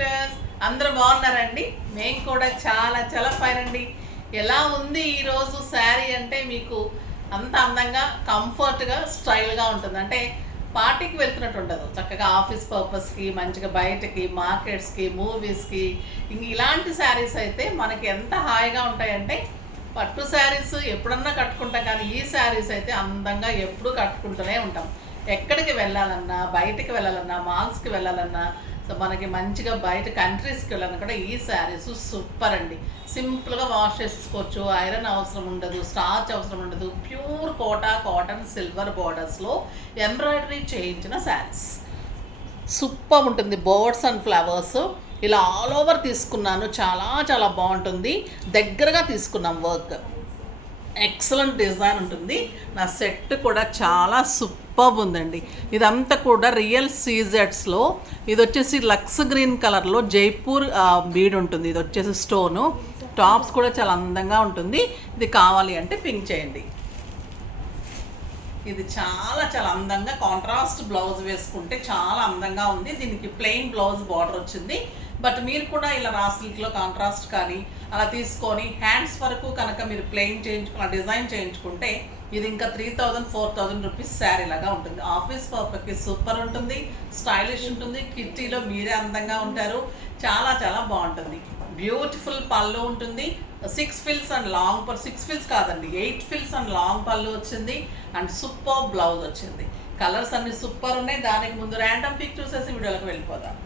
Sisters, అందరూ బాగున్నారండి? మేము కూడా చాలా చాలా ఫైన్ అండి. ఎలా ఉంది ఈరోజు శారీ అంటే మీకు అంత అందంగా, కంఫర్ట్గా, స్టైల్గా ఉంటుంది. అంటే పార్టీకి వెళ్తున్నట్టు ఉండదు. చక్కగా ఆఫీస్ పర్పస్కి, మంచిగా బయటకి, మార్కెట్స్కి, మూవీస్కి, ఇంక ఇలాంటి శారీస్ అయితే మనకి ఎంత హాయిగా ఉంటాయంటే, పట్టు శారీస్ ఎప్పుడన్నా కట్టుకుంటాం, కానీ ఈ శారీస్ అయితే అందంగా ఎప్పుడూ కట్టుకుంటూనే ఉంటాం. ఎక్కడికి వెళ్ళాలన్నా, బయటికి వెళ్ళాలన్నా, మాల్స్కి వెళ్ళాలన్నా, సో మనకి మంచిగా బయట కంట్రీస్కి వెళ్ళాలన్నా కూడా ఈ శారీస్ సూపర్ అండి. సింపుల్గా వాష్ చేసుకోవచ్చు, ఐరన్ అవసరం ఉండదు, స్టార్చ్ అవసరం ఉండదు. ప్యూర్ కోటా కాటన్ సిల్వర్ బోర్డర్స్లో ఎంబ్రాయిడరీ చేయించిన శారీస్ సూపర్ ఉంటుంది. బర్డ్స్ అండ్ ఫ్లవర్స్ ఇలా ఆల్ ఓవర్ తీసుకున్నాను. చాలా చాలా బాగుంటుంది. దగ్గరగా తీసుకున్నాం వర్క్. ఎక్సలెంట్ డిజైన్ ఉంటుంది. నా సెట్ కూడా చాలా సూపర్ ఉందండి. ఇదంతా కూడా రియల్ సీజెట్స్లో, ఇది వచ్చేసి లక్స్ గ్రీన్ కలర్లో జైపూర్ బీడ్ ఉంటుంది. ఇది వచ్చేసి స్టోను. టాప్స్ కూడా చాలా అందంగా ఉంటుంది. ఇది కావాలి అంటే పింక్ చేయండి. ఇది చాలా చాలా అందంగా కాంట్రాస్ట్ బ్లౌజ్ వేసుకుంటే చాలా అందంగా ఉంది. దీనికి ప్లెయిన్ బ్లౌజ్ బార్డర్ వచ్చింది. బట్ మీరు కూడా ఇలా రా సిల్క్లో కాంట్రాస్ట్ కానీ అలా తీసుకొని హ్యాండ్స్ వరకు కనుక మీరు ప్లెయిన్ చేయించుకుని డిజైన్ చేయించుకుంటే ఇది ఇంకా 3000-4000 రూపీస్ శారీ లాగా ఉంటుంది. ఆఫీస్ పర్పస్కి సూపర్ ఉంటుంది, స్టైలిష్ ఉంటుంది. కిట్టీలో మీరే అందంగా ఉంటారు. చాలా చాలా బాగుంటుంది. బ్యూటిఫుల్ పళ్ళు ఉంటుంది. 6 ఫిల్స్ అండ్ లాంగ్ పళ్ళు, 6 ఫిల్స్ కాదండి, 8 ఫిల్స్ అండ్ లాంగ్ పళ్ళు వచ్చింది. అండ్ సూపర్ బ్లౌజ్ వచ్చింది. కలర్స్ అన్ని సూపర్ ఉన్నాయి. దానికి ముందు ర్యాండమ్ పిక్ చూసేసి వీడియోలకు వెళ్ళిపోదాం.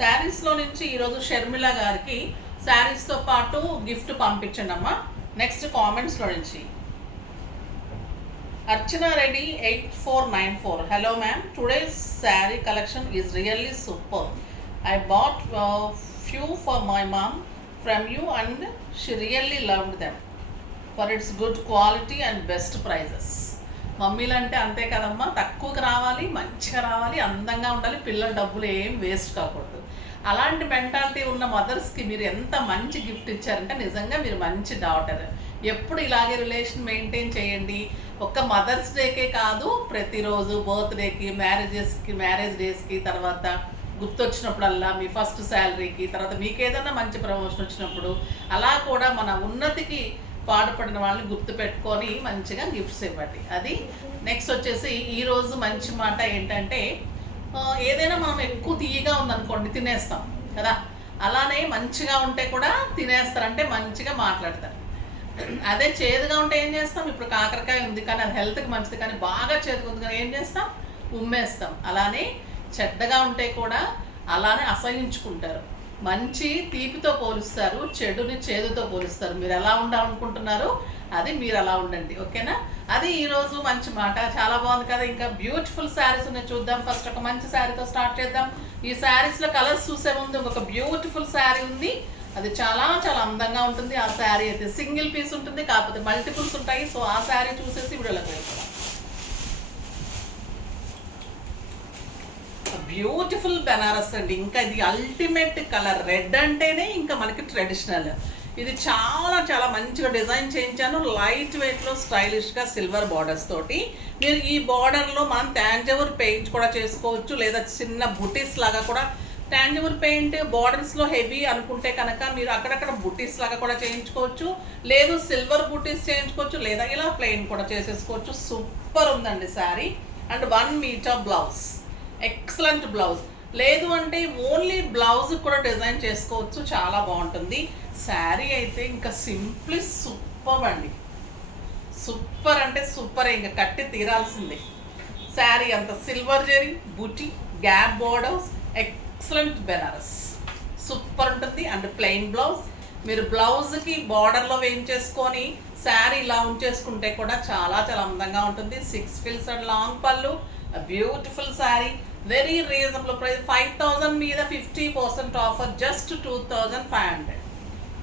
శారీస్లో నుంచి ఈరోజు షర్మిల గారికి శారీస్తో పాటు గిఫ్ట్ పంపించండి అమ్మా. నెక్స్ట్ కామెంట్స్లో నుంచి Archana Reddy 8494. Hello ma'am, today's saree collection is really super. I bought few for my mom from you and she really loved them for its good quality and best prices. మమ్మీలు అంటే అంతే కదమ్మా, తక్కువకి రావాలి, మంచిగా రావాలి, అందంగా ఉండాలి, పిల్లల డబ్బులు ఏం వేస్ట్ కాకూడదు. అలాంటి మెంటాలిటీ ఉన్న మదర్స్కి మీరు ఎంత మంచి గిఫ్ట్ ఇచ్చారంటే నిజంగా మీరు మంచి డాటర్. ఎప్పుడు ఇలాగే రిలేషన్ మెయింటైన్ చేయండి. ఒక్క మదర్స్ డేకే కాదు, ప్రతిరోజు బర్త్డేకి, మ్యారేజ్ డేస్కి, తర్వాత గుర్తొచ్చినప్పుడల్లా, మీ ఫస్ట్ శాలరీకి, తర్వాత మీకు ఏదైనా మంచి ప్రమోషన్ వచ్చినప్పుడు, అలా కూడా మన ఉన్నతికి పాటుపడిన వాళ్ళని గుర్తుపెట్టుకొని మంచిగా గిఫ్ట్స్ ఇవ్వండి. అది నెక్స్ట్ వచ్చేసి ఈరోజు మంచి మాట ఏంటంటే, ఏదైనా మనం ఎక్కువ తీయగా ఉందనుకోండి తినేస్తాం కదా, అలానే మంచిగా ఉంటే కూడా తినేస్తారంటే మంచిగా మాట్లాడతారు. అదే చేదుగా ఉంటే ఏం చేస్తాం? ఇప్పుడు కాకరకాయ ఉంది కానీ అది హెల్త్కి మంచిది, కానీ బాగా చేదుగా ఉంది కానీ ఏం చేస్తాం? ఉమ్మేస్తాం. అలానే చెడ్డగా ఉంటే కూడా అలానే అసహించుకుంటారు. మంచి తీపితో పోలుస్తారు, చెడుని చేదుతో పోలుస్తారు. మీరు ఎలా ఉండాలనుకుంటున్నారు అది మీరు అలా ఉండండి, ఓకేనా? అది ఈరోజు మంచి మాట. చాలా బాగుంది కదా. ఇంకా బ్యూటిఫుల్ శారీస్ ఉన్నాయి, చూద్దాం. ఫస్ట్ ఒక మంచి శారీతో స్టార్ట్ చేద్దాం. ఈ శారీస్లో కలర్స్ చూసే ముందు ఒక బ్యూటిఫుల్ శారీ ఉంది. అది చాలా చాలా అందంగా ఉంటుంది. ఆ శారీ అయితే సింగిల్ పీస్ ఉంటుంది, కాకపోతే మల్టిపుల్స్ ఉంటాయి. సో ఆ శారీ చూసేసి వీడియోలోకి వెళ్తాం. బ్యూటిఫుల్ బెనారస్ అండి. ఇంకా ఇది అల్టిమేట్ కలర్. రెడ్ అంటేనే ఇంకా మనకి ట్రెడిషనల్. ఇది చాలా చాలా మంచిగా డిజైన్ చేయించాను. లైట్ వెయిట్లో స్టైలిష్గా సిల్వర్ బార్డర్స్ తోటి. మీరు ఈ బార్డర్లో మనం టాంజవర్ పెయింట్ కూడా చేసుకోవచ్చు, లేదా చిన్న బుటీస్ లాగా కూడా. టాంజవర్ పెయింట్ బార్డర్స్లో హెవీ అనుకుంటే కనుక మీరు అక్కడక్కడ బుటీస్ లాగా కూడా చేయించుకోవచ్చు, లేదు సిల్వర్ బుటీస్ చేయించుకోవచ్చు, లేదా ఇలా ప్లెయిన్ కూడా చేసేసుకోవచ్చు. సూపర్ ఉందండి sari. And 1 metre blouse, excellent blouse. లేదు అంటే ఓన్లీ బ్లౌజ్ కూడా డిజైన్ చేసుకోవచ్చు, చాలా బాగుంటుంది. శారీ అయితే ఇంకా సింప్లీ సూపర్ అండి. సూపర్ అంటే సూపర్, ఇంకా కట్టి తీరాల్సిందే. శారీ అంత silver zari, buti, gap borders, excellent Banaras, super ఉంటుంది. And plain blouse. మీరు బ్లౌజ్కి బార్డర్లో వేయించేసుకొని శారీ ఇలా ఉంచేసుకుంటే కూడా చాలా చాలా అందంగా ఉంటుంది. 6 ఫిల్స్ అండ్ లాంగ్ పళ్ళు, beautiful saree. Very reasonable price. 5000 మీద 50% ఆఫర్, జస్ట్ 2500.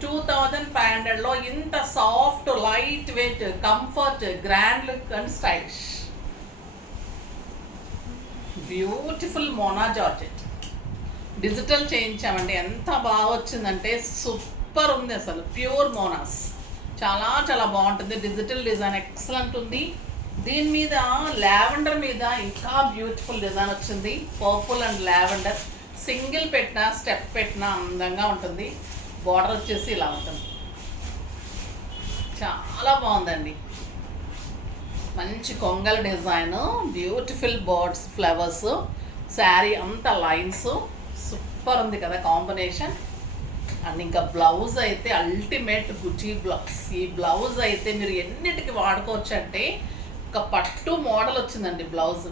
2500లో ఇంత soft, light weight, comfort, grand look and stylish beautiful Mona georgette digital చేయించామండి. ఎంత బాగా వచ్చిందంటే సూపర్ ఉంది అసలు. ప్యూర్ మోనాస్ చాలా చాలా బాగుంటుంది. డిజిటల్ డిజైన్ ఎక్సలెంట్ ఉంది. దీని మీద లావెండర్ మీద ఇంకా బ్యూటిఫుల్ డిజైన్ వచ్చింది. పర్పుల్ అండ్ లావెండర్ సింగిల్ పెట్టినా స్టెప్ పెట్టినా అందంగా ఉంటుంది. బార్డర్ వచ్చేసి ఇలా ఉంటుంది. చాలా బాగుందండి. మంచి కొంగల్ design, beautiful birds, flowers, saree అంతా లైన్స్, సూపర్ ఉంది కదా కాంబినేషన్. అండ్ ఇంకా బ్లౌజ్ అయితే అల్టిమేట్ గుచీ బ్లౌజ్. ఈ బ్లౌజ్ అయితే మీరు ఎన్నిటికి వాడుకోవచ్చు అంటే ఒక పట్టు మోడల్ వచ్చిందండి బ్లౌజ్.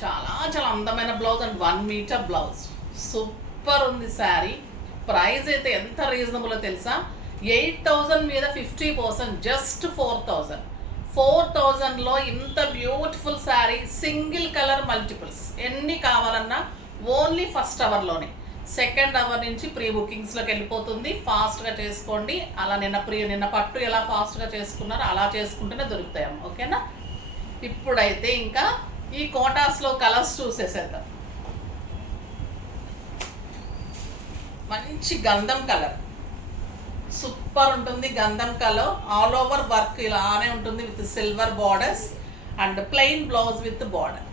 చాలా చాలా అందమైన blouse and 1 metre blouse. Super ఉంది శారీ. ప్రైస్ అయితే ఎంత రీజనబుల్లో తెలుసా? 8,000 మీద 50%, జస్ట్ 4,000. 4,000లో ఇంత beautiful sari, single colour multiples. ఎన్ని కావాలన్నా ఓన్లీ ఫస్ట్ అవర్లోనే. సెకండ్ అవర్ నుంచి ప్రీ బుకింగ్స్లోకి వెళ్ళిపోతుంది. ఫాస్ట్గా చేసుకోండి. అలా నిన్న పట్టు ఎలా ఫాస్ట్గా చేసుకున్నారో అలా చేసుకుంటేనే దొరుకుతాయమ్మ. ఓకేనా? ఇప్పుడైతే ఇంకా ఈ కోటాస్లో కలర్స్ చూసేసేద్దాం. మంచి గంధం కలర్, సూపర్ ఉంటుంది. గంధం కలర్ ఆల్ ఓవర్ వర్క్ ఇలానే ఉంటుంది with silver borders and plain blouse with border.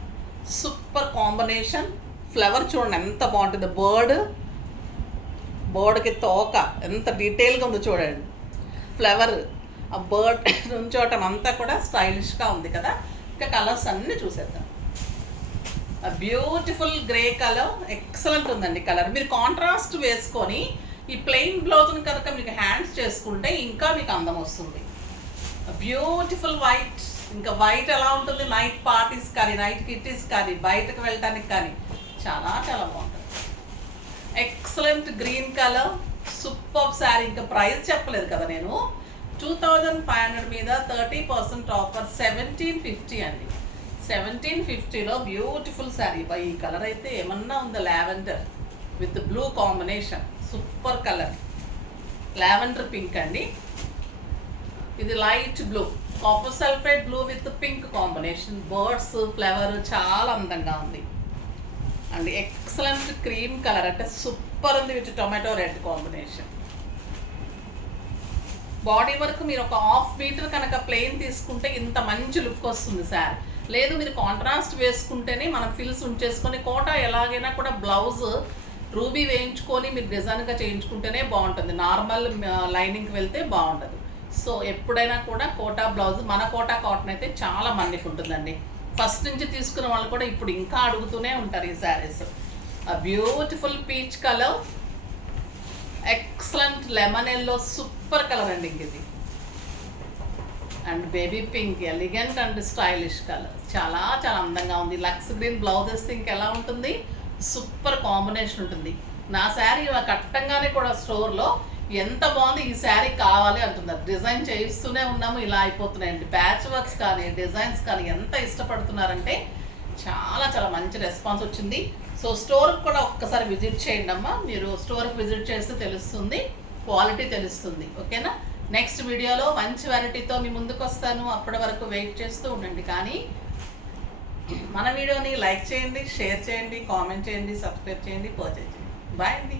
Super combination. Flower చూడండి ఎంత బాగుంటుంది. బర్డ్కి తోక ఎంత డీటెయిల్గా ఉందో చూడండి. ఫ్లవర్ ఆ బర్డ్ ఉంచోటం అంతా కూడా స్టైలిష్గా ఉంది కదా. ఇంకా కలర్స్ అన్నీ చూసేద్దాం. బ్యూటిఫుల్ గ్రే కలర్, ఎక్సలెంట్ ఉందండి కలర్. మీరు కాంట్రాస్ట్ వేసుకొని ఈ ప్లెయిన్ బ్లౌజ్ని కనుక మీకు హ్యాండ్స్ చేసుకుంటే ఇంకా మీకు అందం వస్తుంది. Beautiful white. ఇంకా వైట్ ఎలా ఉంటుంది? నైట్ పార్టీస్ కానీ, నైట్ కిట్టీస్ కానీ, బయటకు వెళ్ళటానికి కానీ చాలా చాలా బాగుంటుంది. Excellent green colour, super sari. ఇంకా ప్రైస్ చెప్పలేదు కదా నేను. 2,500 మీద 30% ఆఫర్ 1,750 అండి. 1,750లో బ్యూటిఫుల్ శారీ. ఈ కలర్ అయితే ఏమన్నా ఉందా? Lavender with blue combination, super colour. Lavender pink అండి. ఇది light blue, copper sulphate blue with pink combination. Birds, flower చాలా అందంగా ఉంది. అండ్ ఎక్సలెంట్ క్రీమ్ కలర్, అంటే సూపర్ ఉంది with tomato red combination. Body work మీరు ఒక 1/2 మీటర్ కనుక ప్లెయిన్ తీసుకుంటే ఇంత మంచి లుక్ వస్తుంది సార్. లేదు మీరు కాంట్రాస్ట్ వేసుకుంటేనే మనం ఫిల్స్ ఉంచేసుకొని కోటా ఎలాగైనా కూడా బ్లౌజ్ రూబీ వేయించుకొని మీరు డిజైన్గా చేయించుకుంటేనే బాగుంటుంది. నార్మల్ లైనింగ్కి వెళ్తే బాగుంటుంది. సో ఎప్పుడైనా కూడా కోటా బ్లౌజ్, మన కోటా కాటన్ అయితే చాలా మందికి ఉంటుందండి. ఫస్ట్ నుంచి తీసుకున్న వాళ్ళు కూడా ఇప్పుడు ఇంకా అడుగుతూనే ఉంటారు ఈ saris. Beautiful peach colour, excellent lemon yellow, super colour అండి ఇది. And baby pink, elegant and stylish colour, చాలా చాలా అందంగా ఉంది. లక్స్ గ్రీన్ బ్లౌజ్ వేస్తే ఇంకెలా ఉంటుంది? సూపర్ కాంబినేషన్ ఉంటుంది. నా శారీ కట్టంగానే కూడా స్టోర్లో ఎంత బాగుంది, ఈ శారీ కావాలి అంటున్నారు. డిజైన్ చేయిస్తూనే ఉన్నాము, ఇలా అయిపోతున్నాయండి. ప్యాచ్ వర్క్స్ కానీ, డిజైన్స్ కానీ ఎంత ఇష్టపడుతున్నారంటే చాలా చాలా మంచి రెస్పాన్స్ వచ్చింది. సో స్టోర్కి కూడా ఒక్కసారి విజిట్ చేయండి అమ్మా. మీరు స్టోర్కి విజిట్ చేస్తే తెలుస్తుంది, క్వాలిటీ తెలుస్తుంది. ఓకేనా? నెక్స్ట్ వీడియోలో మంచి వెరైటీతో మీ ముందుకు వస్తాను. అప్పటి వరకు వెయిట్ చేస్తూ ఉండండి. కానీ మన వీడియోని లైక్ చేయండి, షేర్ చేయండి, కామెంట్ చేయండి, సబ్స్క్రైబ్ చేయండి, పర్చేజ్ చేయండి. బాయ్ అండి.